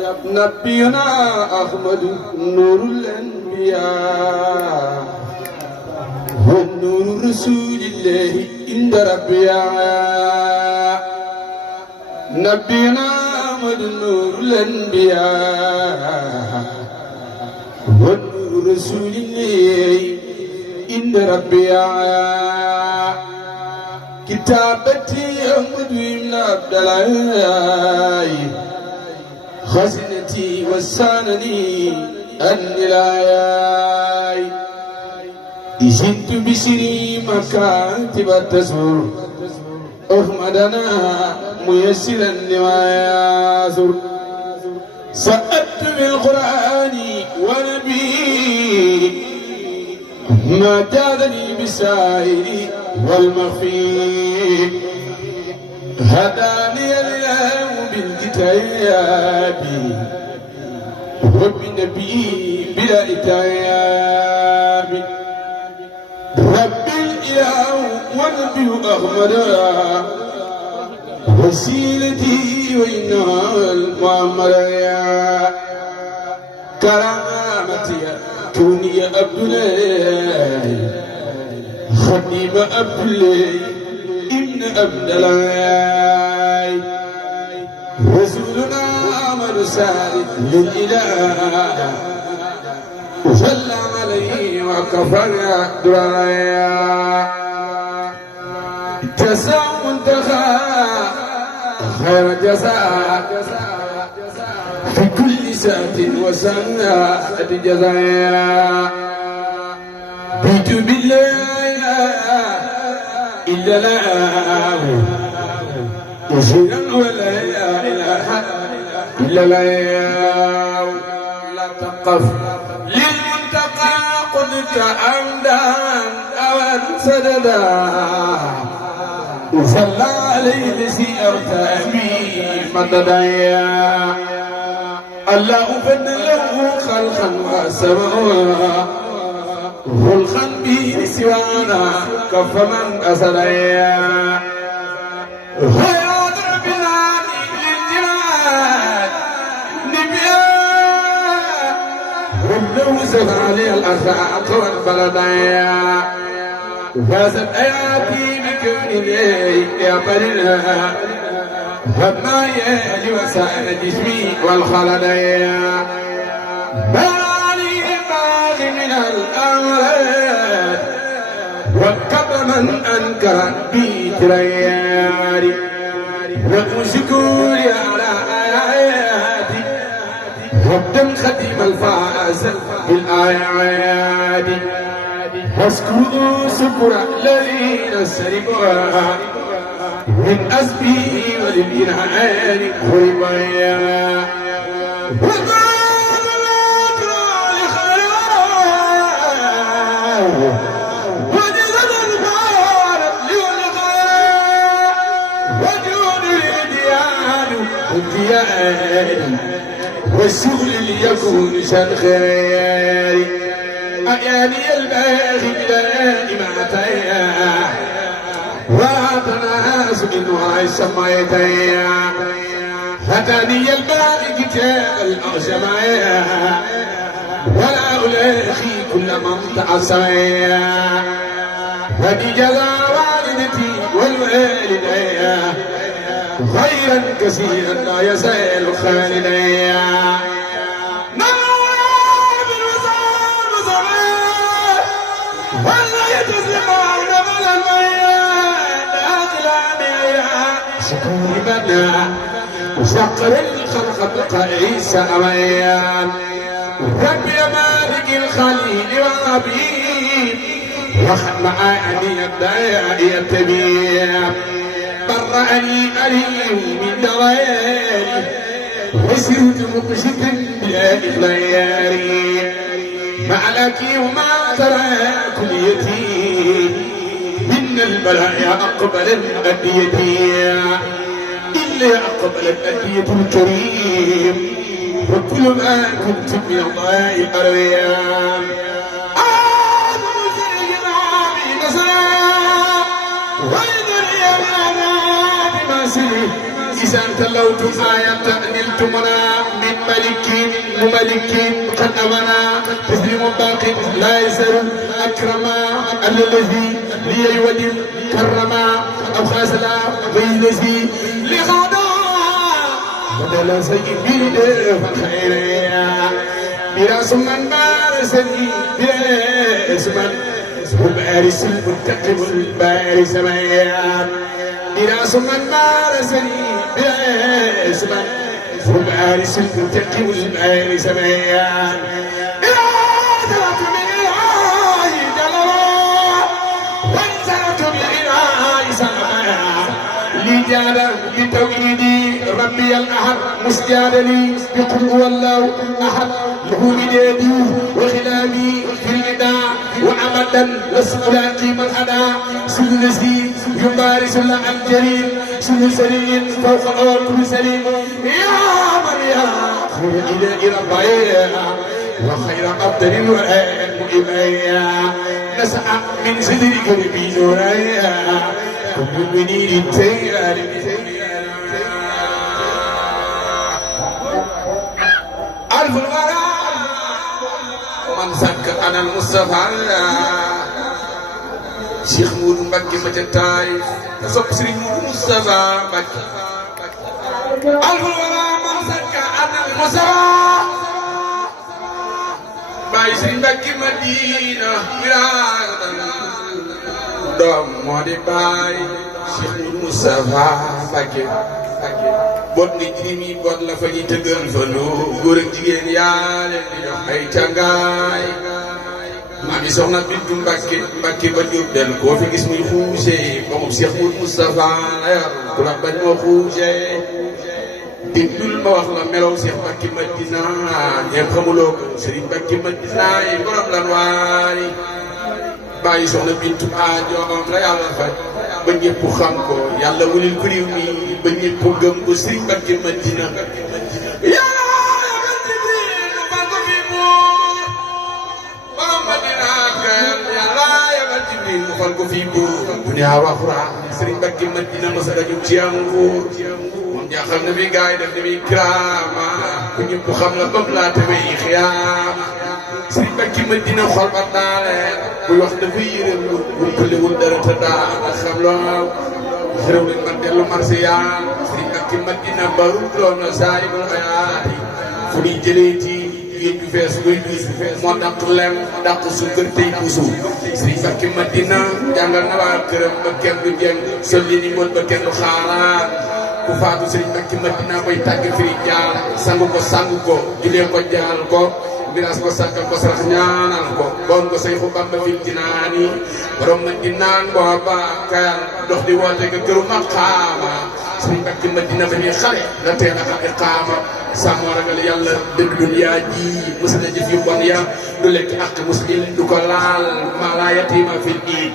نبينا أحمد نور الأنبياء ونور رسول الله عند ربيا نبينا أحمد نور الأنبياء ونور رسول الله عند ربيا كتابتي أحمد بن عبد الله خزنتي وسانني النلاي جئت بسري مكاتب التسر أحمدنا ميسرا لما يسر سألت بالقرآن ونبي ما جادني بالسائر والمخفي هداني الإله بالكتاب وبالنبي بلا إتياب رب الإله والنبي أحمد وسيلتي وإنها المعمر كرامتي كوني عبد الله خديم عبد الله ابن عبد الله رسولنا مرسال للإله صلى عليه وكفر دعايا جزاء منتهى خير جزاء في كل ساعة وسنة جزايا بيت بالله إلا الله وزيرا ولا إله إلا الله لا تقف للمنتقى قلت أمدا أو سددا صلى عليه سيرت أبي مددايا الله فضله خلقا وسماء خلقا به سوانا كف من أسدايا خيرات ربنا للجنان نبيا ولو علي الأخلاق والبلدايا فازت آياتي بكون إليك يا بلنا هبنا يالي وسائل جسمي والخلدايا باني باغي من الأمراض وكب من أنكر بترياري وأشكر على آياتي وابدم خديم الفاز بالآيات واذكروا شكر الذين سرقوا من أسبي وللإنعام خربايا وقال الأجر لخيرا وجزل الفارق للغاية وجود الإديان والديان والشغل ليكون شان خير أياني الباغي بلاني معتيا وتناس إنها سميتيا هتاني الباغي كتاب الأغشمايا ولا ألاخي كل من تعصيا هدي جزا والدتي والوالديا خيرا كثيرا لا يزال خالديا ولا يتزمعون من المياه أقلامي شكور بنا وسقر الخلق بقيس أميان ربي مالك الخليل والحبيب وخد معاني الداعي التبيب برأني أليم من دوالي وسرت مقشتا بأخلياري معلكي وما ترى كليتي من البلايا أقبلت أديتي إلا أقبلت أدية الكريم وكل ما كنت من الله الأريام إذا تلوت آية نلت منا من ملك مملك قد أمنا تسليم باقي لا يزال أكرما الذي لي يودي كرما أو خاسلا ويلزي لغدا بدل سيد فخيريا براس من بارسني براس من البارس المنتقم البارس ميا براس من بارسني براس من البارس المنتقم البارس ميا لجانا بتوحيدي ربي الأحد مسجد لي بقل هو الله أحد له بدادي وخلافي في النداء وأبدا لسلاقي من أنا سلسي يبارس الله الجليل سلسلين فوق كل سليم يا مريم خير إلى ربيع وخير أفضل وإميا نسعى من صدرك ربي نوريا كل منير تيار ألف الغرام من سك أنا المصطفى شيخ مود مكي مجتاي تصب سري مود مصطفى مكي ألف الغرام من سك أنا المصطفى باي سري مكي مدينة doom moo di baay Cheikh Moustapha Mbacké bot nga jirim yi bot la fa ñuy tëggal fa lu góor ak jigéen yaa leen di jox ay càngaay maa ngi soxna Bintu Mbacké Mbacké ba jóg del koo fi gis muy xuuse moom Cheikh Moustapha la yor ku la bañ moo xuuse déglul ma wax la melow Cheikh Mbacké Madina ñepp xamuloo ko Serigne Mbacké Madina yi borom lan waay bàyyi soxna Bintu aajoom la yàlla faj ba ñëpp xam ko yàlla wulil ko réew mi ba ñëpp gëm ko Serigne Mbacké Madina yàlla yabal Jibril fal ko fi buur borom Madina kër yàlla yabal Jibril mu fal ko fi buur dunya wa axira Serigne Mbacké Madina masa dajum ci am nguur moom jaaxal na fi gaay def ni muy kiraama ku ñëpp xam la comme laa tamay xiyaama Serigne Mbacké Madina xol ba daale buy wax dafay yërëm bu pëlewul dara te daal xam lool xerew leen man dellu marché yaa Serigne Mbacké Madina baru doon na saari bu xayaati fu ñuy jëlee ci géej gu fees koy duus moo dàq lem dàq suukar tey buusu Serigne Mbacké Madina jàngal na waa këram ba kenn du jeng sol li ni mot ba kenn du xaaraat ku faatu Serigne Mbacké Madina koy tàgg firi jaal sangu ko julee ko jaal ko miras ko sakkal ko sarax ñaanal ko bon ko Seexu Bamba fil jinaani borom Madina booba kayal dox di woote nga këru maqaama Serigne Mbacké Madina ba ñuy xale la teel a iqaama sàmmoo ragal yàlla dëgg duniyaa ji mës na jëf yu bon ya du lekk ak muslim du ko laal maa laa yatiima fil iid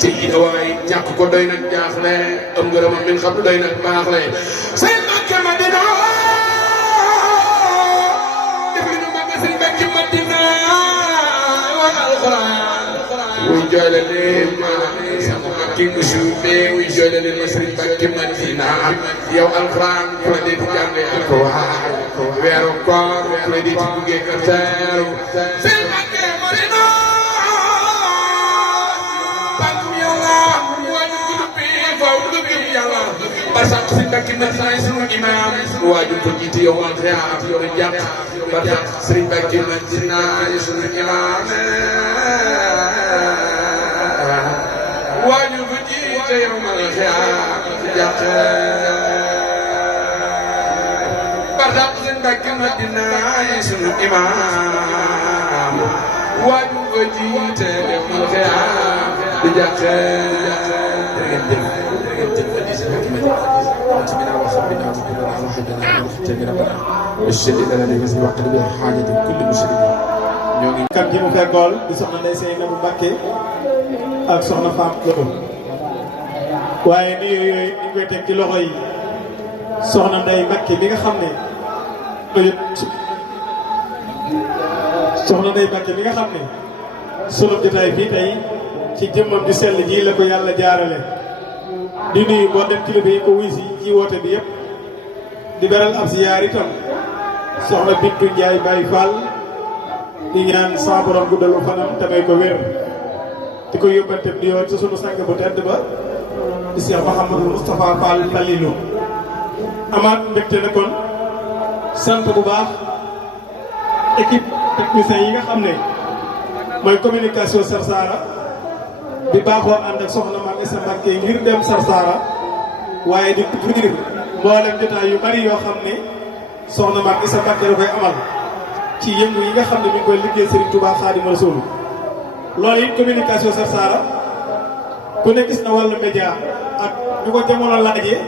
te ida waay ñàkk ko doy nag jaaxle am ngërëma min xam doy nag baaxle Serigne Mbacké Madina Serigne Mbacké Madina wa alxuraan wuy jooyle leen ma sama makki musuube wuy jooyle leen ma Serigne Mbacké Madina yow alxuraan ku la dee di jàng alxuraan weeru koor ku la dee ci buggee ka teeru Serigne Mbacké Madina bàkkum yàlla waaju gudub bi faw du gëm yàlla barsax Serigne Mbacké Madina yi sunu imaam waaju ko jiite yow wal xiyaam yow jàpp barsax Serigne Mbacké Madina yi sunu imaam waaju ko jiite yow wal xiyaam jàpp barsax Serigne Mbacké Madina yi sunu imaam waaju ko jiite yow wal xiyaam jàpp kan ji mu fekkool di soxna Ndeye Seynabou Mbacké ak soxna Fam Lobo waaye ni yooyu ñu koy teg ci loxo yi soxna Ndeye Mbacké mi nga xam ne soxna Ndeye Mbacké mi nga xam ne sunu jotaay fii tey ci jëmmam ju sell ji la ko yàlla jaarale di nuyu moo dem kilifa yi ko wuy si ci woote bi yëpp di beral ab ziyaar itam soxna Bintu Njaay Baay Fall di ñaan sa borom guddalu fanam te may ko wér di ko yóbbante di yoon ci sunu sang bu tedd ba di Cheikh Mouhamadou Moustapha Fall Falilou amaat mbégte na kon sant bu baax équipe technicien yi nga xam ne mooy communication Sarsara di baaxoo ànd ak soxna Mame Issa Mbacké ngir dem Sarsara waaye di couvrir mboolem jotaay yu bari yoo xam ne soxna Mame Issa Mbacké da koy amal ci yëngu yi nga xam ne mi ngi koy liggéey Serigne Touba Khadim Rasoul loolu it communication Sarsara ku ne gis na wàllu média ak ñu ko jamono laajee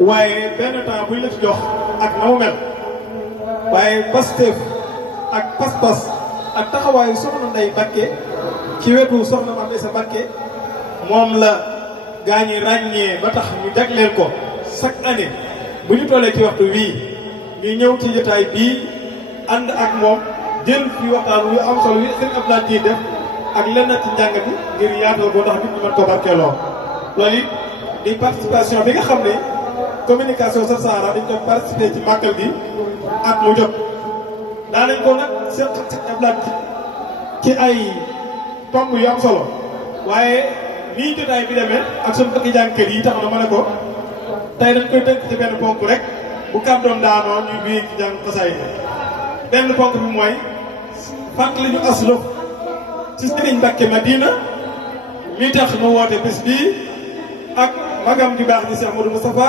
waaye benn temps buñ la ci jox ak na mu mel waaye Pastef ak pas-pas ak taxawaayu soxna Ndeye Mbacké ci wetu soxna Mame Issa Mbacké moom la gaa ñi ràññee ba tax ñu jagleel ko chaque année bu ñu tollee ci waxtu wii ñu ñëw ci jotaay bii ànd ak moom jël fi waxtaan yu am solo wi seen ablaat yi def ak lenn ci njàng bi ngir yaatal ko ndax nit ñi mën ko barkeeloo loolu it di participation bi nga xam ne communication Sarsara dañ ko participer ci màggal gi ak mu jot daanañ ko nag seen ablaat ci ay tomb yu am solo waaye nii jotaay bi demee ak suñu bëgg jàngkat yi tax na ma ne ko tey dañ koy tënk ci benn ponk rek bu kàddoom daanoo ñuy wéy ci jàng xasaay benn ponk bi mooy fàttali ñu aslëf ci Serigne Mbacké Madina mi tax nu woote bés bii ak magam di baax di Cheikh Modou Moustapha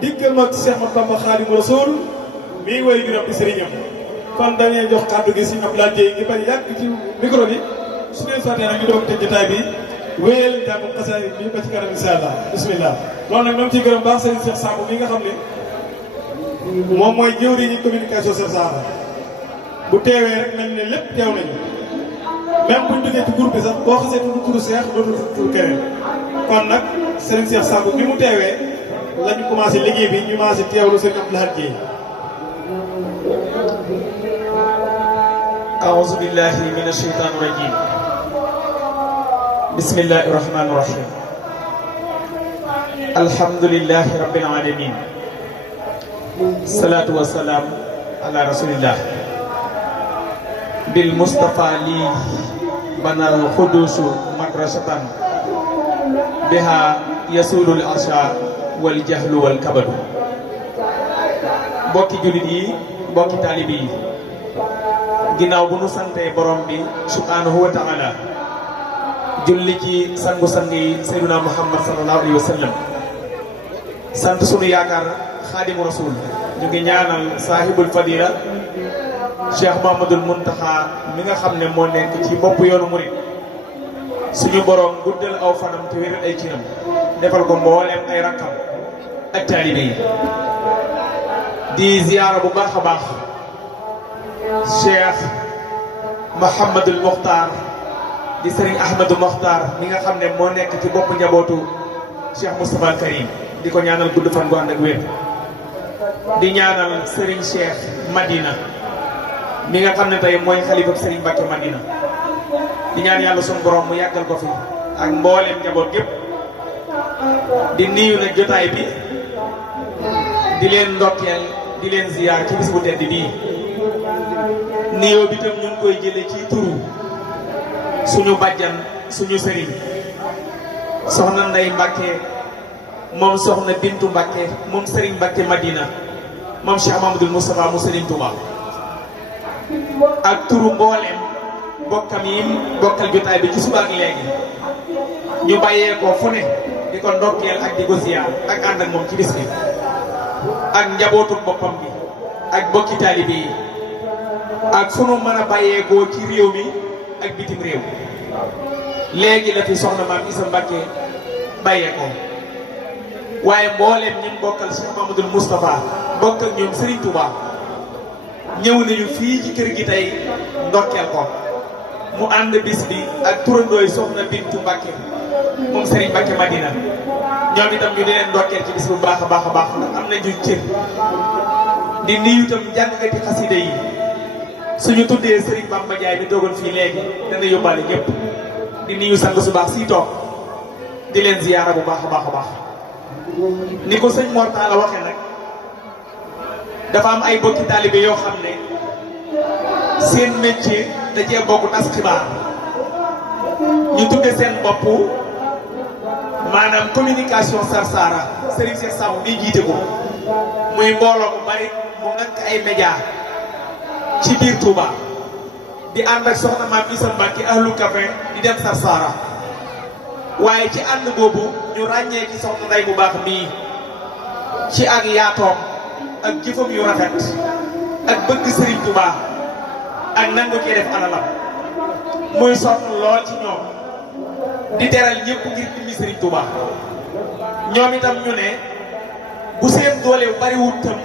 diggam ak Cheikh Ahmadou Bamba Khadimu Rasoul mii woy juróom di sëriñam kon dañuy jox kàddu gi si Abdoulaye Dieye ngi bañ yàgg ci micro bi su dee sottee nag ñu doog tëj jotaay bi wéyal jàngu xasaay bi ba ci kanam insha Allah bismillah loolu nag ñoom ciy gërëm baax Serigne Cheikh Samb mi nga xam ne moom mooy jëwriñu communication Sarsara bu teewee rek mel ne lépp teew nañu même buñ duggee ci groupe bi sax boo xasee tudd turu Cheikh dootul tudd keneen kon nag Serigne Cheikh Samb bi mu teewee la ñu commencé liggéey bi ñu commencé teewlu Serigne Abdoulaye Dieye. أعوذ بالله من الشيطان الرجيم بسم الله الرحمن الرحيم الحمد لله رب العالمين الصلاة والسلام على رسول الله بالمصطفى لي بنى القدوس مدرسة بها يسول العشاء والجهل والكبد بوكي جولي بوكي طالبي ginnaaw bu nu santee borom bi subhanahu wa ta'ala julli ci sangu-sang yi Seydina Muhammad sallallahu alayhi wa sallam sant sunu yaakaar Xaadimu Rasul ñu ngi ñaanal saahibul fadila Cheikh Mamadul Muntaxa mi nga xam ne moo nekk ci bopp yoonu murid suñu borom guddal aw fanam te wéral ay cinam defal ko mbooleem ay rakkam ak taalibe yi di ziyaara bu baax a baax Cheikh Mouhamadul Mokhtar di Serigne Ahmadou Mokhtar mi nga xam ne moo nekk ci bopp njabootu Cheikh Moustapha Karim di ko ñaanal gudd fan gu ànd ak wér di ñaanal Serigne Cheikh Madina mi nga xam ne tey mooy xalifa Serigne Mbacké Madina di ñaan yàlla sunu borom mu yàggal ko fi ak mbooleem njaboot gépp di nuyu nag jotaay bi di leen ndokkeel di leen ziyaar ci bis bu tedd bii nuyoo bi tam ñu ngi koy jële ci turu suñu bàjjan suñu sëriñ soxna Ndeye Mbacké moom soxna Bintu Mbacké moom Serigne Mbacké Madina moom Cheikh Mamadou Moustapha mu Serigne Touba ak turu mbooleem bokkam yi bokkal jotaay bi ci suba ak léegi ñu bàyyee ko fu ne di ko ndokkeel ak di ko ziyaar ak ànd ak moom ci bis bi ak njabootu boppam bi ak bokki taalibe yi ak fu nu mën a bàyyeekoo ci réew mi ak bitim réew léegi la fi soxna Mame Issa Mbacké bàyyeekoo waaye mbooleem ñi bokkal Cheikh Mamadou Moustapha bokkal ñoom Serigne Touba ñëw nañu fii ci kër gi tey ndokkeel ko mu ànd bis bi ak turandooy soxna Bintu Mbacké moom Serigne Mbacké Madina ñoom itam ñu di leen ndokkeel ci bis bu baax a baax a baax ndax am nañu cër di nuyu itam jàngkati xasida yi suñu tuddee Serigne Bamba Ndiaye bi toogoon fii léegi dana yóbbaale ñëpp di nuyu sang su baax sii toog di leen ziyaara bu baax a baax a baax ni ko sëñ Mor Talla waxee nag dafa am ay bokki taalibe yoo xam ne seen métier da cee bokk tas xibaar ñu tudde seen bopp maanaam communication Sarsara Serigne Cheikh Samb bi jiite ko muy mbooloo mu bari mu nekk ay média ci biir Touba di ànd ak soxna maam Issa Mbacke ahlu café di dem Sarsara waaye ci ànd boobu ñu ràññee ci soxna Ndey bu baax mii ci ak yaatoom ak jëfam yu rafet ak bëgg Serigne Touba ak nangu cee def alalam muy sonn lool ci ñoom di teral ñëpp ngir dimbi Serigne Touba ñoom itam ñu ne bu seen doole bariwut tam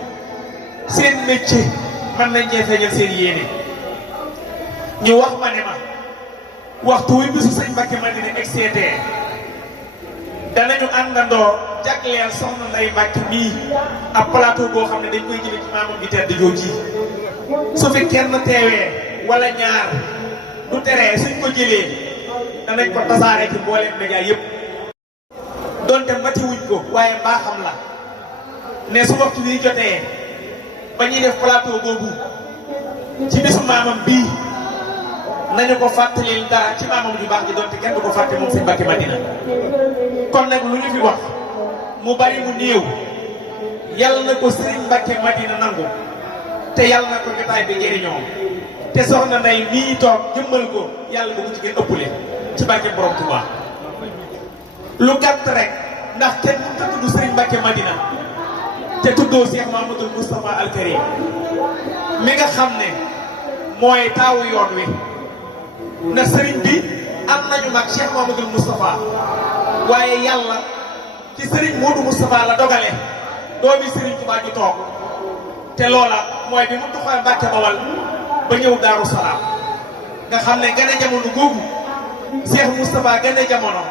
seen métier mën nañ cee feeñal seen yéene ñu wax ma ne ma waxtu wi bisu sëñ Mbacke Madina excédé danañu àndandoo jagleel soxna Ndey Mbacke mii ab plateau boo xam ne dañ koy jëlee ci maamam bi tedd jooji su fi kenn teewee wala ñaar du teree suñ ko jëlee danañ ko tasaare ci mbooleem média yëpp donte mati wuñ ko waaye mbaaxam la ne su waxtu wi jotee ba ñuy def plateau boobu ci bisu maamam bii nañu ko fàttalil dara ci maamam ju baax ji donte kenn du ko fàtte moom sëñ Mbacke Madina kon nag lu ñu fi wax mu bari mu néew yàlla na ko sëriñ Mbacke Madina nangu te yàlla na ko jotaay bi jëriñoo te soxna Ndey nii toog jëmmal ko yàlla bu ko ci gën ëppule ci barke borom Touba lu gàtt rek ndax kenn mënut a tudd sëriñ Mbacke Madina te tuddoo Cheikh Mamadou Moustapha Al Karim mi nga xam ne mooy taawu yoon wi ndax sëriñ bi am nañu mag Cheikh Mamadou Moustapha waaye yàlla ci sëriñ Modou Moustapha la dogale doomi sëriñ Touba ju toog te loola mooy bi mu tuxee Mbacke Bawal ba ñëw Daaru Salaam nga xam ne gane jamono googu Cheikh Moustapha gane jamono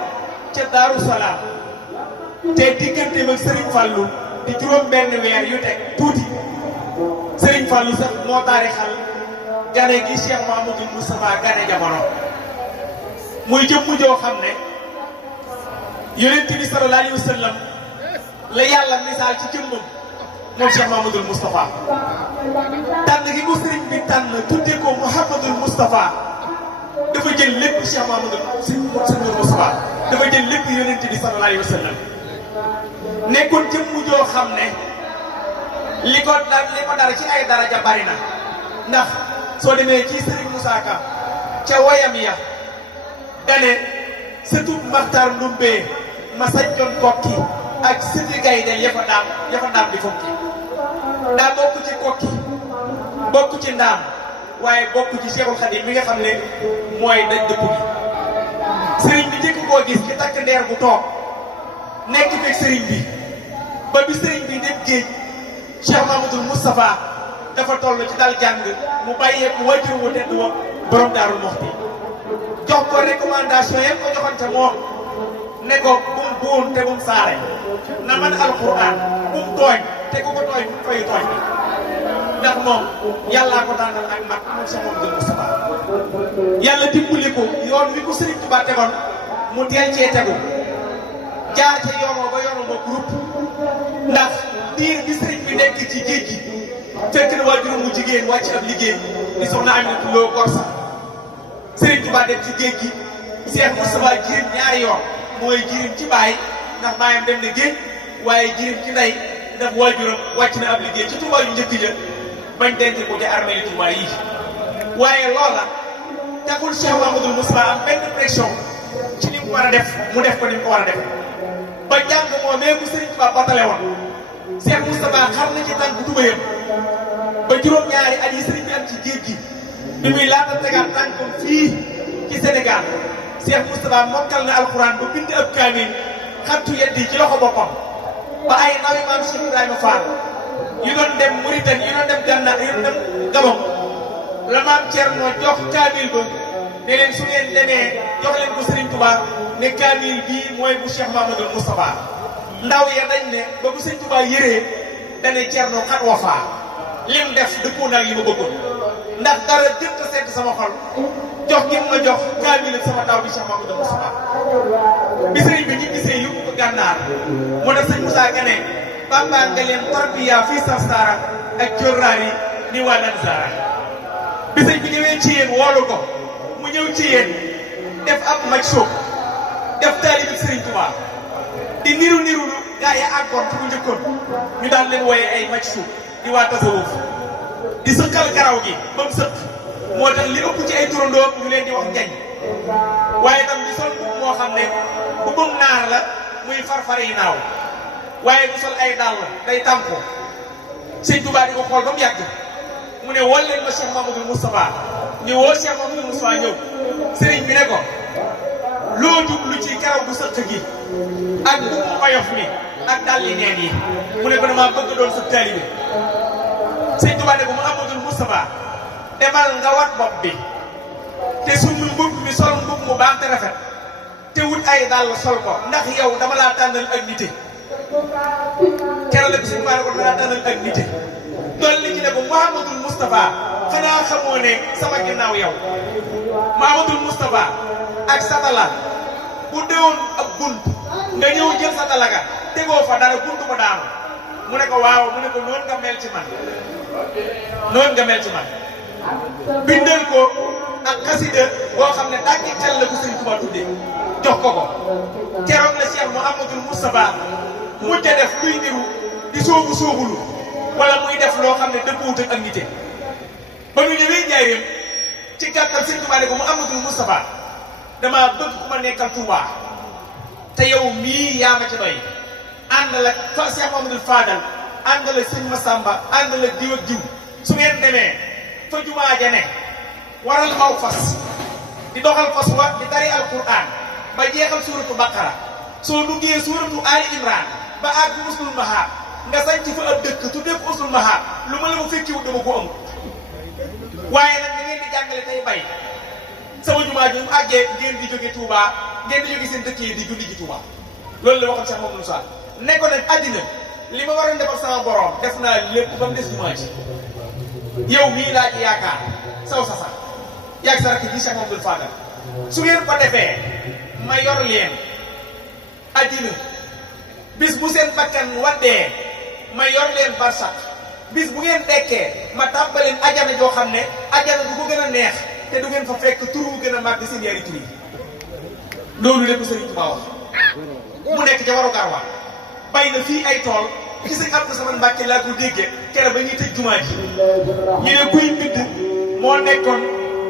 ca Daaru Salaam te digganteem ak Serigne Fallou di juróom benn weer yu teg tuuti Serigne Fallou sax moo taarixal gane gi Cheikh Mamadou Moustapha gane jamono muy jëmm joo xam ne yonent bi sallallahu alayhi wa sallam la yàlla misaal ci jëmmam moom Cheikh Mamadou Moustapha tànn gi ko sëriñ bi tànn tuddee ko Mouhamadul Moustapha dafa jël lépp Cheikh Mamadou Moustapha dafa jël lépp yonent bi sallallahu alayhi wa sallam nekkoon jëmm joo xam ne li ko dara ci ay daraja bari na ndax soo demee ci Serigne Moussa Ka ca woyam ya dane sëtub Maxtaar Ndumbee ma sañcoon kokki ak sëti gaydel yafa daam di fokki daa bokk ci kokki bokk ci ndaam waaye bokk ci Cheikhul Khadim mi nga xam ne mooy daj dëpp gi sëriñ bi njëkk koo gis ci takk ndeer bu toog nekk fekk sëriñ bi ba bi sëriñ bi dem géej Cheikh Mamadou Moustapha dafa toll ci dal jàng mu bàyyeeku wajur wu tedd wa borom Daaru Muxti jox ko recommandation yéen ko joxante moom ne ko bum buun te bum saare na man alquran bum tooñ te ku ko tooñ bu fayu tooñ ndax moom yàllaa ko tànnal ak mat moom Cheikh Mamadou Moustapha yàlla dimbali ko yoon wi ko Serigne Touba tegoon mu teel cee tegu jaar ca yoonoo ba yoonoo ba groupe ndax diir bi Serigne bi nekk ci géej gi fekk na waajuram mu jigéen wàcc ab liggéey di soxna Aminata Lo Gorsa Serigne Touba dem ci géej gi Cheikh Moustapha jirim ñaari yoon mooy jirim ci baay ndax baayam dem na géej waaye jirim ci ndey ndax waajuram wàcc na ab liggéey ci Touba yu njëkk ja bañ denc ko ci armée Touba yi waaye loola taxul Cheikh Mamadou Moustapha am benn pression ci ni mu war a def mu def ko ni mu ko war a def ba jàng moomee bu Serigne Touba batale woon Cheikh Moustapha xam na ci tànk tubayam ba juróom-ñaari at yi Serigne bi am ci géej gi bi muy laata tegaat tànkam fii ci Sénégal Cheikh Moustapha mokkal na alxuraan ba bind ab kaamil xattu yeddi ci loxo boppam ba ay ndawi maam Cheikh Ibrahima Fall yu doon dem Mauritanie yu doon dem Gànnaar yu doon dem Gabon la maam Thierno jox kaamil ba ne leen su ngeen demee jox leen ko Serigne Touba ne kaamil bii mooy bu Cheikh Mamadou Moustapha ndaw ya dañ ne ba bu Serigne Touba yëree dane Thierno xat wafaa lim def dëppoo naag yi ma bëggoon ndax dara jënt sedd sama xol jox gi ma jox kaamil ak sama taw bi Cheikh Mamadou Moustapha bi sëriñ bi ñu gisee yóbbu ko Gànnaar moo def sëñ Moussa Ka ne Bamba nga leen tarbiya fii Sarsara ak jorraar yi ni waa Lansara bi sëñ bi ñëwee ci yéen woolu ko mu ñëw ci yéen def ab maj soog def taalibi Sëriñ Tuubaa di niru gaa yi àggoon fu mu njëkkoon ñu daan leen wooyee ay maj soog di waa tasawuf di sëqal karaw gi ba mu sëq moo tax li ëpp ci ay turandoom ñu leen di wax njañ waaye tam di sol mbubb moo xam ne mbubbum naar la muy farfare yi naaw waaye du sol ay dàll day tànko sëñ Tuubaa di ko xool ba mu yàgg mu ne wol leen ma Cheikh Mamadou Moustapha ñu woo Cheikh Mamadou Moustapha ñëw sëriñ bi ne ko loo jublu ci karaw bu sëq gi ak mbubb oyof mi ak dàlli neen yi mu ne ko damaa bëgg doon sa taalibe sëñ Tuubaa ne ko Mamadou Moustapha demal nga wat bopp bi te sumul mbubb mi sol mbubb mu baax te rafet te wut ay dàll sol ko ndax yow dama laa tànnal ak nite keroog la bi sëñ Tuubaa ne ko dama laa tànnal ak nite dolli ci ne ko Mouhamadul Moustapha xanaa xamoo ne sama ginnaaw yow Mouhamadul Moustapha ak satala bu deewoon ab bunt nga ñëw jël satala ga tegoo fa dara bunt ba daanu mu ne ko waaw mu ne ko noonu nga mel ci man noonu nga mel ci man bindal ko ak xasida boo xam ne dàggi tel la ko Sëriñ Tuubaa tuddee jox ko ko keroog la Cheikh Mouhamadul Moustapha mujj a def luy niru di soogulu wala muy def loo xam ne dëppuwut ak nite ba ñu ñëwee njaareem ci gàttal Sëriñ Tuubaa ne ko Mouhamadul Moustapha damaa bëgg ku ma nekkal Touba te yow mii yaa ma ci doy ànd la fa Cheikh Mouhamadul Fadal ànd la sëñ Massamba ànd la diw ak diw su ngeen demee fa jumaa ja ne waral aw fas di doxal fas wa di tari alquran ba jeexal suuratu Baqara soo duggee suuratu Ali Imran ba àgg usul mahab nga sañ ci fa ab dëkk tuddee ko usul mahab lu ma la ma fekkiwut dama ko am waaye nag da ngeen di jàngale tey bay sama jumaa ji mu àggee ngeen di jóge Touba ngeen di jóge seen dëkk yi di julli ji Touba loolu la waxoon Cheikh Mamadou Moussa ne ko nag àddina li ma waroon defal sama borom def naa lépp ba mu des jumaa ji yow mii laa ci yaakaar saw sa sax yàgg sa rakk ji Cheikh Mamadou Fadal su ngeen ko defee ma yor leen àddina bis bu seen bakkan waddee ma yor leen barsak bis bu ngeen dekkee ma tàbbaleen ajana joo xam ne ajana du ko gën a neex te du ngeen fa fekk turu gën a màgg seen yaari tur yi loolu lépp Sëriñ Tuubaa wax mu nekk ca waru garwa bay na fii ay tool ci sëñ Abdou Samad Mbàkke laa ko déggee keroog ba ñuy tëj jumaa ji ñu ne kuy mbind moo nekkoon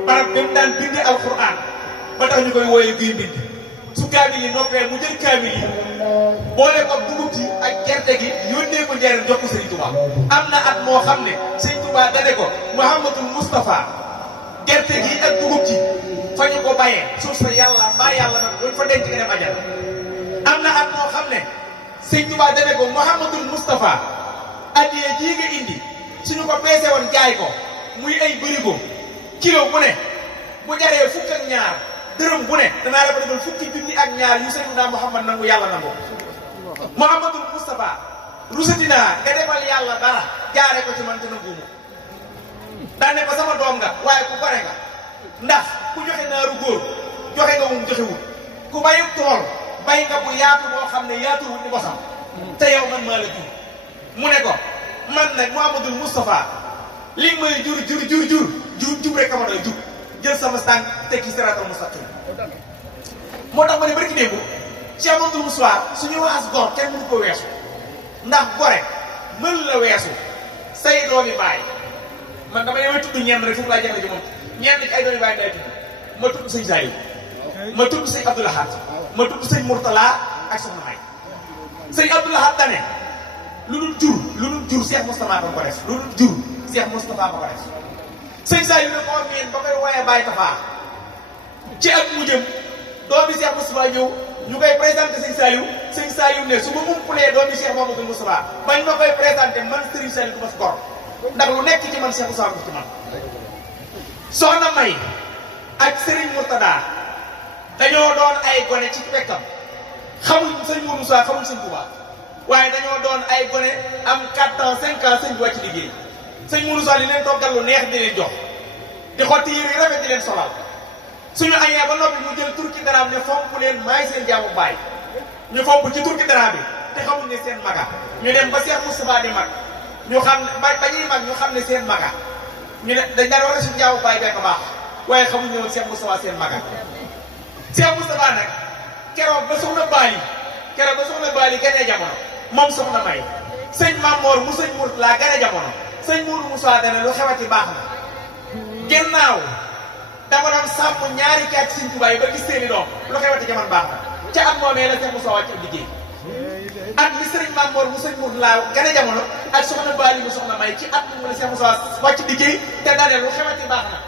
barab dem daan bindi alquran ba tax ñu koy wooyee guy mbind su kaamil yi noppee mu jël kaamil yi boole ko dugub ji ak gerte gi yónnee ko njëriñ jox ko Sëriñ Tuubaa am na at moo xam ne Sëriñ Tuubaa dane ko Mouhamadul Moustapha gerte gi ak dugub ji fa ñu ko bayee suuf sa yàlla mbaa yàlla nag duñ fa denc nga dem ajal am na at moo xam ne Sëriñ Tuubaa dane ko Mouhamadul Moustapha addiye jii nga indi suñu ko peese woon jaay ko muy ay bërigo kilo bu ne bu jaree fukk ak ñaar dërëm bu ne danaa la ko defal fukki junni ak ñaar yu Seydina Muhammad nangu yàlla nangu Mouhamadul Moustapha rusatinaa nga defal yàlla dara jaare ko ci man te nangumu daan ne ko sama doom nga waaye ku bare nga ndax ku joxe naaru góor joxe nga wum joxewul ku bayu tool bay nga bu yaatu boo xam ne yaatuwul ni bosam te yow man maa la jur mu ne ko man nag Mouhamadul Moustapha li may jur rek ma doy jur jël sama sànq teg ci siraatal mustaqim moo tax ma ne barki démb Cheikh Mamadou Moussa suñu waas gor kenn mënu ko weesu ndax gore mën la weesu say doomi baay man dama yemee tudd ñenn rek foofu laa jënd ci moom ñenn ci ay doomi baay day tudd ma tudd sëñ Saliou ma tudd sëñ Abdou Lahad ma tudd sëñ Mourtala ak soxna May sëñ Abdou Lahad dane lu dul jur Cheikh Moustapha ba ko def lu dul jur Cheikh Moustapha ba ko def sëñ Saliou ne ko miin ba koy woyee Baye Tafa ci ak mu jëm doomi Cheikh Moustapha ñëw ñu koy présenté sëñ Saliou ne su ma umpulee doomi Cheikh Mamadou Moustapha bañ ma koy présenté man Serigne Saliou du ma si gor ndax lu nekk ci man Cheikh Moustapha ko ci man soxna May ak Serigne Mourtada dañoo doon ay gone ci fekkam xamuñ sëñ Mourou Moussa xamuñ sëñ Touba waaye dañoo doon ay gone am 4 ans 5 ans sëñ bi wàcc liggéey sëñ Mourou Moussa li leen toggal lu neex di leen jox di xotti yére yu rafet di leen solal suñu añee ba noppi mu jël turki daraam ne fomp leen maay seen jaamu baay ñu fomp ci turki daraam bi te xamuñ ne seen maga ñu dem ba Cheikh Moustapha di mag ñu xam ne ba ñuy mag ñu xam ne seen maga ñu ne dañ daan war a suñu jaamu bàyyi bee ko baax waaye xamuñu woon Cheikh Moustapha seen maga Cheikh Moustapha nag keroog ba soxna Baali gane jamono moom soxna May sëñ Mamor mu sëñ Mourtala gane jamono sëñ Mourou Moussa dana lu xewati baax na gennaaw dama doon sàmm ñaari kaat Sëñ Tuubaa yi ba gis seeni doom lu xewati jamono baax na ca at moomee la Cheikh Moussa wàcc ab liggéey at mi sëriñ Mamor mu sëñ Mourtala gane jamono ak soxna Baali mu soxna May ci at mu la Cheikh Moussa wàcc liggéey te daaneel lu xewati baax na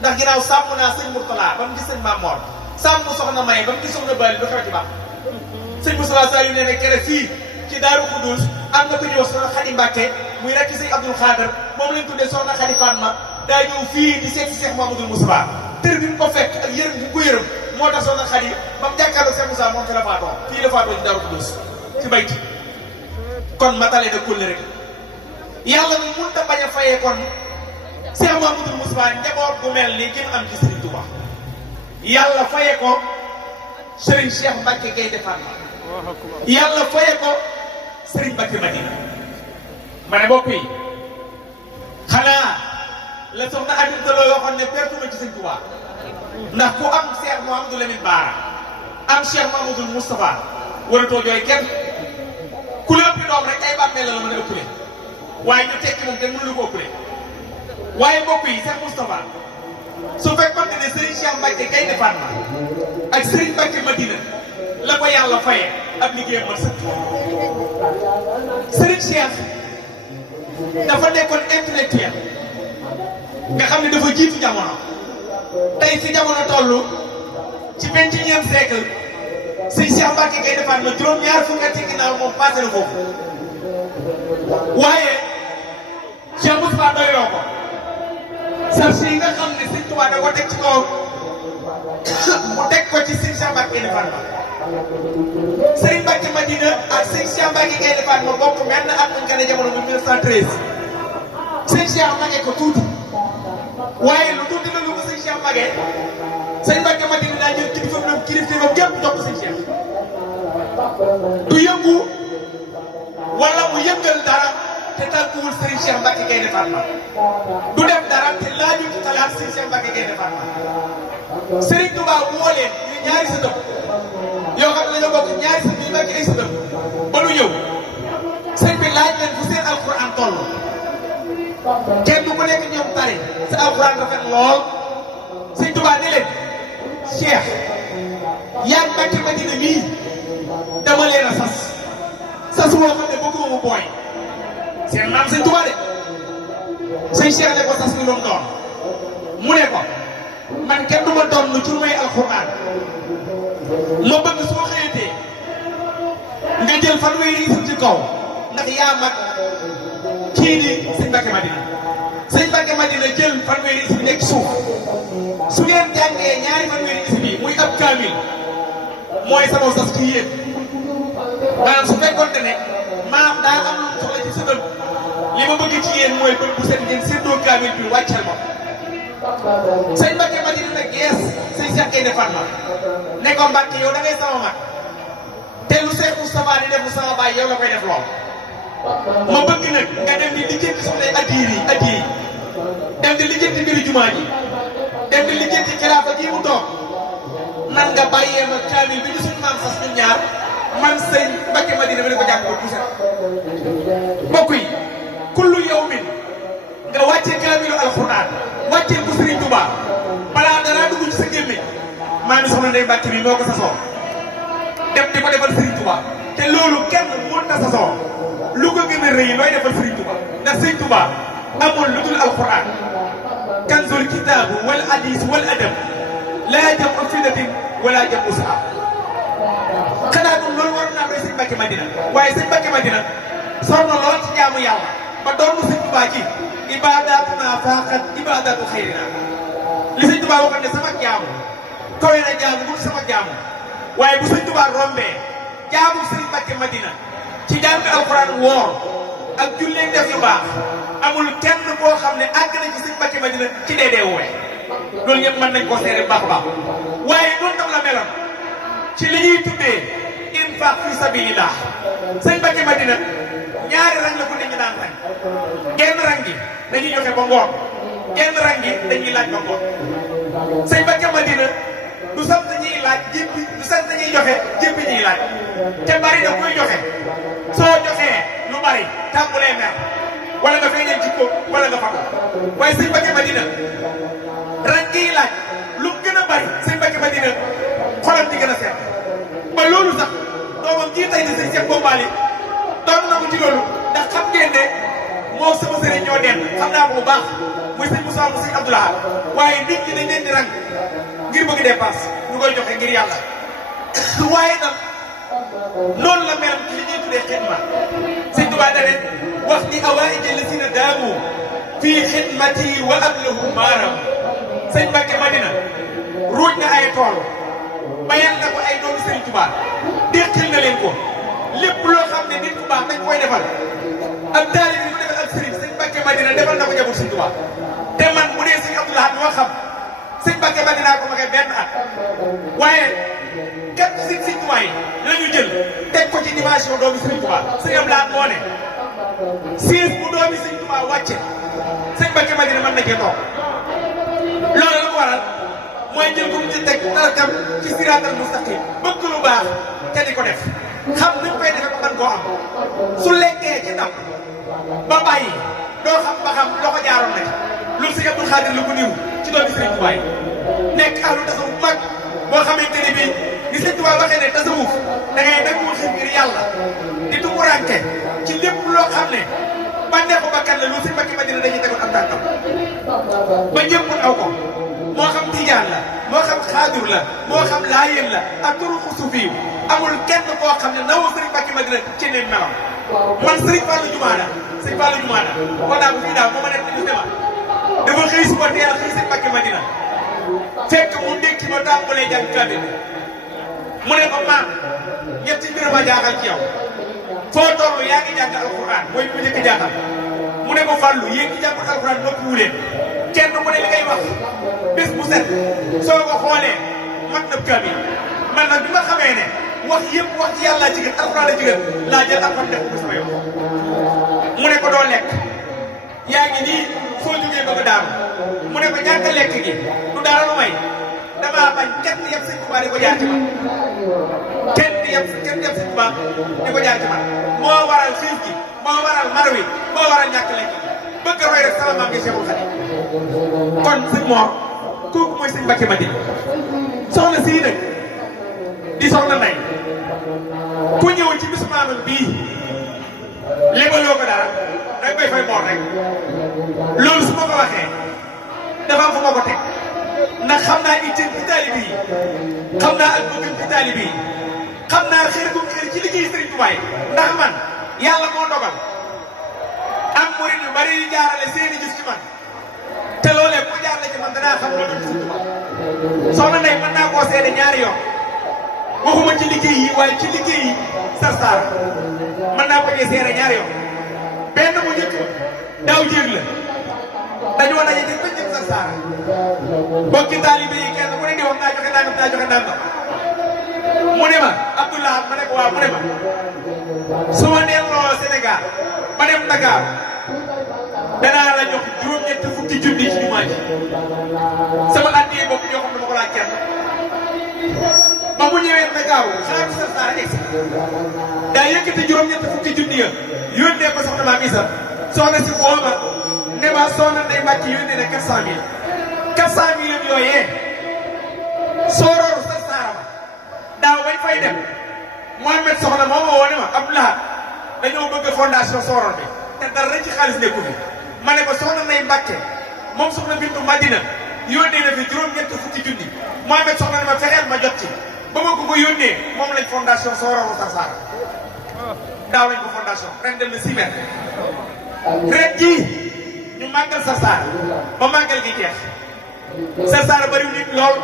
ndax ginnaaw sàmm naa sëñ Mourtala ba mu gis sëñ Mamor sàmm soxna May ba mu gis soxna Baali lu xewati baax sëñ Moussa Saliou nee na kere fii ci Daaru Xudus am na ko ñëw soxna Xadi Mbàkke muy rekk sëñ Abdul Xaadar moom lañ tuddee soxna Xadi Fatma daa ñëw fii di seet si Cheikh Mamadou Moustapha tër bi mu ko fekk ak yërëm bi mu ko yërëm moo tax soxna Xadi ba mu jàkkaarloo Cheikh Moussa moom fi la faatoo fii la faatoo ci Daaru Xudus ci bayti kon matale na kóllëre rek yàlla mi mënut a bañ a fayee kon Cheikh Mamadou Moustapha njaboot gu mel ni gi mu am ci Serigne Touba yàlla fayee ko Serigne Cheikh Mbacke Gaynde Fatma yàlla fayee ko Serigne Mbacke Madina ma ne mbokk yi xanaa la soxna Aminata Lo waxoon ne pertu na ci Serigne Touba ndax ku am Cheikh Mouhamadou Lamine Bara am Cheikh Mamadou Moustapha waratoo jooy kenn ku la ëppi doom rek ay bàmmeel la mën a ëppale waaye ñu tekki moom te mënu lu ko ëppale waaye mbokk yi Cheikh Moustapha su fekkoon ne Serigne Cheikh Mbacke Gaynde Fatma ak Serigne Mbacke Madina la ko yàlla fayee ab liggéeyam man sëkk Serigne Cheikh dafa nekkoon intellectuel nga xam ne dafa jiitu jamono tey fi jamono toll ci 21e siècle Serigne Cheikh Mbacke Gaynde Fatma juróom-ñaar fukki at ci ginnaaw moom passé na foofu waaye Cheikh Moustapha doyloo ko sarsi yi nga xam ne Sëñ Tuubaa da ko teg ci kawam mu teg ko ci Sëñ Cheikh Mbacke Gaynde Fatma Sëriñ Mbacke Madina ak Sëñ Cheikh Mbacke Gaynde Fatma bokk menn at mu gane jamono bu 1913 Sëñ Cheikh magee ko tuuti waaye lu tuuti la lu ko Sëñ Cheikh magee Sëñ Mbacke Madina daa jël kilifteefam gépp jox ko Sëñ Cheikh du yëngu wala mu yëngal dara te tàgguwul Serigne Cheikh Mbacke Gaynde Fatma du def dara te laajul ci xalaat Serigne Cheikh Mbacke Gaynde Fatma Serigne Touba woo leen ñu ñaari sëtam yoo xam ne dañoo bokk ñaari sët yu nekk ay sëtam ba lu ñëw sëñ bi laaj leen fu seen alxuraan toll kenn du ko nekk ñoom tari sa alxuraan rafet lool Serigne Touba ne leen Cheikh yaa Mbacke Madina mii dama leen a sas woo xam ne bëgguma mu booy seen maam Sëñ Tuubaa de sëñ Cheikh ne ko sas mi doon doon mu ne ko man kenn du ma doon lu ci may alxuraan ma bëgg soo xëyatee nga jël fanweeri isib ci kaw ndax yaa mag kii di Sëñ Mbacke Madina Sëñ Mbacke Madina jël fanweeri isib nekk suuf su ngeen jàngee ñaari fanweeri isib yi muy ab kaamil mooy sama sas ci yéen maanaam su fekkoon ne maam daa am soxla ci sëdëm li ma bëgg ci yéen mooy bët bu set ngeen séddoo kaamil bi wàccal ma Sëñ Mbacke Madina nag gees Sëñ Cheikh Gaynde Fatma ne ko Mbacke yow da ngay sama mag te lu Cheikh Moustapha di def bu sama baay yow la koy def lool ma bëgg nag nga dem di lijjanti soxlay addiir yi dem di lijjanti mbiru jumaa ji dem di lijjanti xilaafa ji mu toog nan nga bàyyee ma kaamil bi ñu suñu maam sas ñun ñaar man Sëñ Mbacke Madina ma ne ko jàng ba tout mbokk yi kullu yawmin nga wàcce kaamilu alxuraan wàcceel ko Serigne Touba balaa dara dugg ci sa gémmiñ maa ngi soxna Ndeye Mbacke bi moo ko sasoo dem di ko defal Serigne Touba te loolu kenn mën na sasoo lu ko gën a rëy looy defal Serigne Touba ndax Serigne Touba amul lu dul alxuraan kanzul kitaabu wal hadis wal adab laa jam fidatin wala jam usaa xanaa kon loolu waroon naa doy Sëñ Mbacke Madina waaye Sëñ Mbacke Madina sonn lool ci jaamu yàlla ba doon Sëñ Tuubaa ci ibadaatuna faqat ibadaatu xayrina li Sëñ Tuubaa waxoon ne sama jaamu kawe na jaamu bu sama jaamu waaye bu Sëñ Tuubaa rombee jaamu Sëñ Mbacke Madina ci jàng alxuraan woor ak jullee def yu baax amul kenn boo xam ne àgg na ci Sëñ Mbacke Madina ci deedee woowee loolu ñëpp mën nañ koo seere bu baax a baax waaye noonu tam la meloon ci li ñuy tuddee infaq fi sabilillah Sëñ Mbacke Madina ñaari rang la ko nit ñi daan rang genn rang gi dañuy joxe ba ngoon genn rang gi dañuy laaj ba ngoon sëñ Mbacke Madina du sant ñuy laaj jéppi du sant ñuy joxe jéppi ñuy laaj te bari da koy joxe soo joxee lu bari tàmbulee mer wala nga feeñal jikko wala nga fakko waaye sëñ Mbacke Madina rang giy laaj lu gën a bari sëñ Mbacke Madina xolam di gën a seet ba loolu sax doomam jii tey di sëñ Cheikh Bombali doon na ko ci loolu ndax xam ngeen ne moo sama sëriñ ñoo den xam naa ko bu baax muy sëñ Moussa mu sëñ Abdoulaye waaye nit ñi dañ leen di rang ngir bëgg dépasse ñu koy joxe ngir yàlla waaye nag noonu la melam ci li ñuy tuddee xidma sëñ Tuubaa da leen wax ni awaaiji lasina daamu fii xidmati wa ablahu maaram sëñ Mbacke Madina ruuj na ay tool bayal na ko ay doomu sëriñ Tuubaa déqil na leen ko lépp loo xam ne nit ku baax dañ koy defal ab taalibe bi mu defal ak sëriñ sëñ Mbacke Madina defal na ko njaboot sëñ Tuubaa te man bu dee sëñ Abdoulaye moo xam sëñ Mbacke Madina ko magee benn at waaye kat sëñ Tuubaa yi la ñu jël teg ko ci dimension doomu sëriñ Tuubaa sëñ Abdoulaye moo ne siis bu doomi sëñ Tuubaa wàcce sëñ Mbacke Madina mën na cee toog loolu la ko waral mooy jël ko mu ci teg tarakam ci siraatal mustaqim bëgg lu baax te di ko def xam ni mu koy defee ba mën koo am su lekkee ci ndam ba bàyyi doo xam ba xam loo ko jaaroon na ci lu sëñ Abdul Xaadir lu ko niw ci doomi sëriñ Tuubaa yi nekk ahlu tasawuf mag boo xamante ni bii ni sëñ Tuubaa waxee ne tasawuf da ngay dëggul xim ngir yàlla di tumuranke ci lépp loo xam ne ba neexu bakkan la lu sëñ Mbacke Madina dañuy tegoon am tànkam ba ñëpp aw ko moo xam tijaan la moo xam xaadur la moo xam laayeen la ak turuxu suufi amul kenn koo xam ne nawoo sëriñ Mbacke Madina ci ne melam man sëriñ Fallou Jumaada kon daa ko fii daaw moo ma nekk ni ma dafa xëy suba teel xëy sëriñ Mbacke Madina fekk mu ndékki ba tàmbalee jàng kaamil mu ne ko maam ñetti mbir ma jaaxal ci yow foo toll yaa ngi jàng alxuraan mooy bu njëkk jaaxal mu ne ko Fallou yéen ñi jàngul alxuraan noppi wu leen kenn ku ne li ngay wax bés bu set soo ko xoolee mat na kaamil man nag bi ma xamee ne wax yëpp wax ci yàlla ci gën alxuraan la ci gën laa jël alxuraan def ko sama yoon mu ne ko doo lekk yaa ngi nii soo jógee bëgg daanu mu ne ko ñàkk lekk gi du dara lu may damaa bañ kenn yem sëñ Tuubaa di ko jaar ci man kenn yem sëñ Tuubaa di ko jaar ci man moo waral xiif gi moo waral mar wi moo waral ñàkk lekk gi bëgg a roy rek sama maam gi Seexul Xadiim kon sëñ Mor kooku mooy sëñ Mbacke Madina soxna sii nag di soxna Ndey ku ñëw ci bisu maamam bii lébaloo ko dara da koy fay Mor rek loolu su ma ko waxee dafa am fu ma ko teg ndax xam naa itteel ci taalibe yi xam naa ak bëggam ci taalibe yi xam naa xër gu xër ci liggéey Sëriñ Tuubaa yi ndax man yàlla moo dogal am murid yu bari yu jaarale seeni gis ci man te loolee ku jaarale ci man danaa xam loolu ci Sëriñ Tuubaa soxna Ndey mën naa koo seede ñaari yoon waxuma ci liggéey yi waaye ci liggéey yi Sarsara mën naa ko cee seede ñaari yoon benn mu njëkk daaw jéeg la dañoo daje ci bëccëg Sarsara bokki taalibe yi kenn ku ne di wax naa joxe nangam mu ne ma Abdoulaye ma ne ko waaw mu ne ma su ma delloo Sénégal ma dem Dakar danaa la jox juróom-ñetti fukki junni ci jumaa ji sama addiyee bopp ñoo xam ne ma ko laaj kenn ba mu ñëwee Dakar xaar Sarsara egsi daa yëkkati juróom-ñetti fukki junni ya yónnee ko soxna Maam Isa soxna si wooma ne ma soxna Ndey Mbacke yónnee ne 400000 400000 yooyee soorooru Sarsara ma daaw bañ fay dem Mohamed soxna moo ma woo ne ma Abdoulaye dañoo bëgg fondation Soror bi te dara ci xaalis nekku fi ma ne ko soxna Ndey Mbacke moom soxna Bintu Madina yónnee na fi juróom-ñetti fukki junni Mohamed soxna ne ma fexeel ma jot ci ba ma ko yónnee moom lañ fondation Sororu Sarsara daaw lañ ko fondation ren dem na 6 mètres ren jii ñu màggal Sarsara ba màggal gi jeex Sarsara bariwul nit lool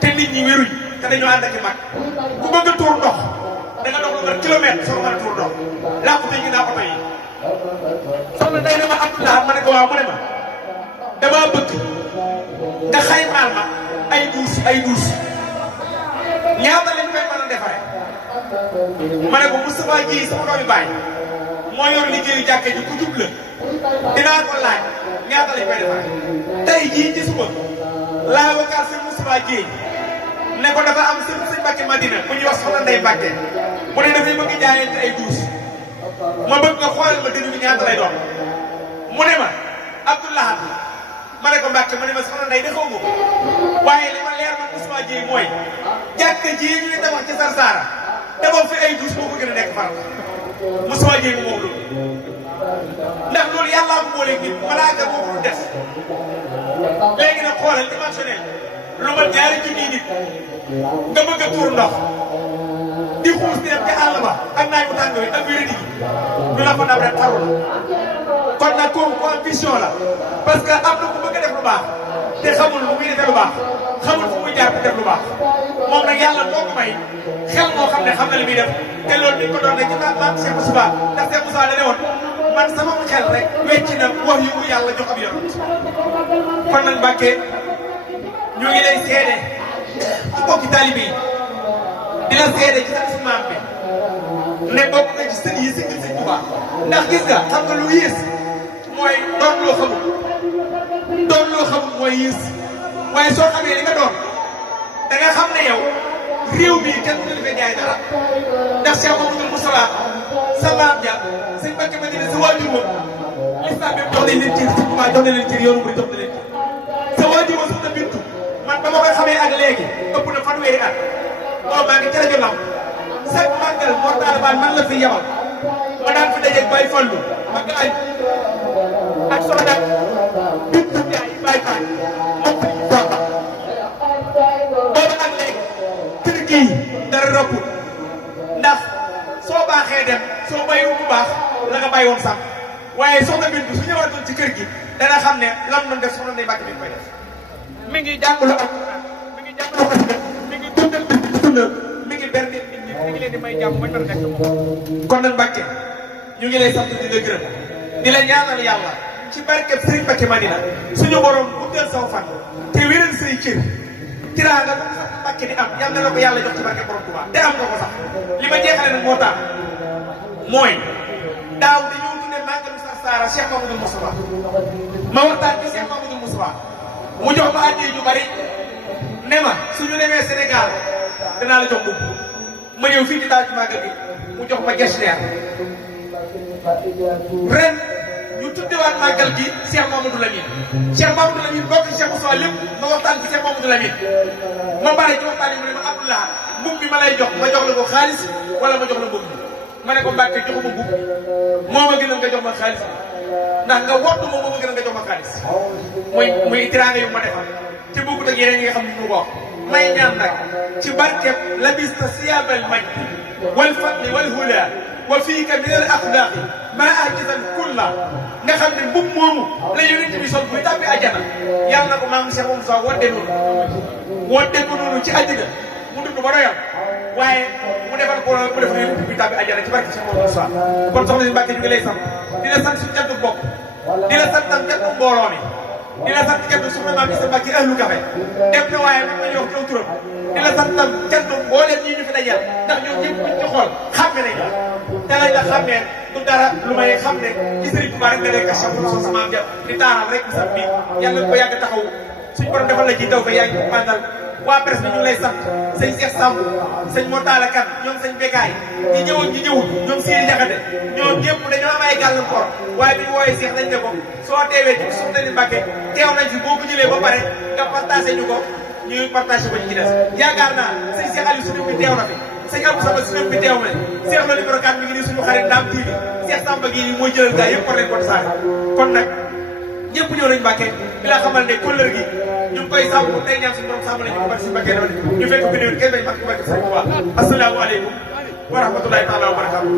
te nit ñi wéruñ te dañoo ànd ak i mag ku bëgg a tuur ndox da nga dox lu mat kilomètre soo mën a tuur ndox laa ko tey naa ko tey soxna Ndey ne ma Abdoulaye ma ne ko waaw mu ne ma damaa bëgg nga xaymaal ma ay douze ñaata lañ koy mën a defaree ma ne ko Moustapha ji sama doomi baay moo yor liggéeyu jàkke ji ku jub la dinaa ko laaj ñaata lañ koy defar tey jii ci suba laa wakaal sëñ Moustapha Dieye ne ko dafa am sëñ Mbacke Madina bu ñuy wax soxna Ndeye Mbacke mu ne dafay bëgg jaayante ay douze ma bëgg nga xoolal ma dënnu bi ñaata lay doon mu ne ma Abdoulahat ma ne ko Mbacke mu ne ma soxna Ndeye defoo nga ko waaye li ma leer man Moustapha Dieye mooy jàkka ji ñu ne tabax ci Sarsara defoo fi ay douze boo ko gën a nekk faram Moustapha Dieye mu moom loolu ndax loolu yàllaa ko boole nit malaaka moo ko def léegi nag xoolal dimensionnel lu mat ñaari junni nit nga bëgg a tuur ndox di xuus di dem ca àll ba ak naaj bu tàng bi ak wéradi gi du la fa dab rek xaru la kon nag kooku ku am vision la parce que am na ku bëgg a def lu baax te xamul lu muy defee lu baax xamul fu muy jaar pour def lu baax moom nag yàlla moo ko may xel moo xam ne xam na li muy def te loolu dañ ko doon rek ci maam Cheikh Moussa ndax Cheikh Moussa da ne woon man sama xel rek wecc na wax yu mu yàlla jox ab yonent kon nag Mbàkke ñu ngi lay seede ci bokki taalibe yi dina seede ci sa maam bi ne bokk nga ci sën yi si ngir sëñ Tuubaa ndax gis nga xam nga lu yées mooy doon loo xamul mooy yées waaye soo xamee li nga doon da nga xam ne yow réew mi kenn du la jaay dara ndax Cheikh Mamadou Moussa sa maam ja sëñ Mbacke Madina sa waajur moom l'islam bi jox nañ leen cër si Tuubaa jox nañ leen cër yoonu mu jox na leen cër sa waajur moom soxna Bintu man ba ma koy xamee ak léegi ëpp na fanweeri at boobu maa ngi ca rajo Lamp chaque màggal Mor Talla Ba man la fi yabal ma daan fi dajeeg Baye Fallou mag añ ak soxna Bintu Ndiaye Baye Fall moom fi ñu soxla boobu ak léegi kër gii dara roppul ndax soo baaxee dem soo bayiwul bu baax la nga bàyyi woon sax waaye soxna Bintu su ñëwaatoon ci kër gi dana xam ne lam doon def soxna Ndeye Mbacke mi ngi koy def mi ngi jàngalu ak mi ngi jàngalu ko mi ngi dundal dundal mi ngi berne nit ñi mi ngi leen di may jàmm ba nar nekk moom kon nag Mbacke ñu ngi lay sant di la gërëm di la ñaanal yàlla ci barkeb Serigne Mbacke Madina suñu borom guddal saw fan te wéral say cër tiraanga ko sax Mbacke di am yal na la ko yàlla jox ci barke borom Tuubaa te am nga ko sax li ma jeexale nag moo tax mooy daaw dañoo tuddee màggalu Sarsara Cheikh Mamadou Moustapha ma waxtaan ci Cheikh Mamadou Moustapha mu jox ma addiya ju bari ne ma suñu demee Sénégal danaa la jox mbubb ma ñëw fii ci daal ci màggal gi mu jox ma gestionnaire ren ñu tuddewaat màggal gi Cheikh Mamadou Lamine Cheikh Mamadou Lamine bokk ci Cheikh Moussa lépp ma waxtaan ci Cheikh Mamadou Lamine ma bare ci waxtaan yi mu ne ma Abdoulaye mbubb bi ma lay jox ma jox la ko xaalis wala ma jox la mbubb ma ne ko Mbacke joxuma mbubb moo ma gënal nga jox ma xaalis ndax nga wottu moom moo ma gënal nga jox ma xaalis muy tiraanga yu ma defal ci bokkut ak yeneen yi nga xam ne ñu ko wax may ñaan nag ci barkeb labista siyabal majd wal fadli wal huda wa fiika min al axlaaqi ma ajizal kulla nga xam ne mbubb moomu la yonent bi sol buy tàbbi àjjana yàlla na ko maam Cheikh Moussa wodde ko noonu ci àddina mu dund ba doyal waaye mu defal ko mu def yonent bi tàbbi àjjana ci barke Cheikh Moussa kon soxna si Mbacke ñu ngi lay sant di la sant suñu cantu bopp di la sant tam cantu mbooloo mi di la sant cantu soxna maam Issa Mbacke ahlu café def na waaye man ma ñu wax ci turam di la sant tam cantu mbooleem ñii ñu fi dajal ndax ñoom ñëpp buñ ci xool xàmme nañ la te lañ la xàmmee du dara lu may xam ne ci Serigne Touba rek nga nekk Cheikh Moussa sama maam ja di taaral rek bisam bi yàlla ko yàgg taxaw suñ borom defal la ci taw fa yaa ngi àndal waa presse bi ñu ngi lay sant sëñ Cheikh Samb sëñ Mortala Kane ñoom sëñ Bekaay ñi ñëwoon ñi ñëwul ñoom Siri Jaxate ñoom ñëpp dañoo am ay gàllankoor waaye bi ñu wooyee Cheikh dañ ne ko soo teewee ci suuf nañu Mbacke teew nañ fi boo ko jëlee ba pare nga partagé ñu ko ñu partagé ko ñu ci des yaakaar naa sëñ Cheikh Aliou suñu bi teew na fi sëñ Abou Samba suñu bi teew na Cheikh la numéro 4 mi ngi nii suñu xarit Dame TV Cheikh Samba gi nii mooy jëlal gaa yëpp par leen ko tasaare kon nag ñëpp ñëw nañu Mbacke bi la xamal ne kóllër gi ñu ngi koy sàmm tey ñaan suñu borom sàmm nañu ko bari si Mbacke dama ñu fekk ko néew kenn bañ Mbacke Mbacke sëñ Tuubaa asalaamaaleykum wa rahmatulahi taala wa barakaatu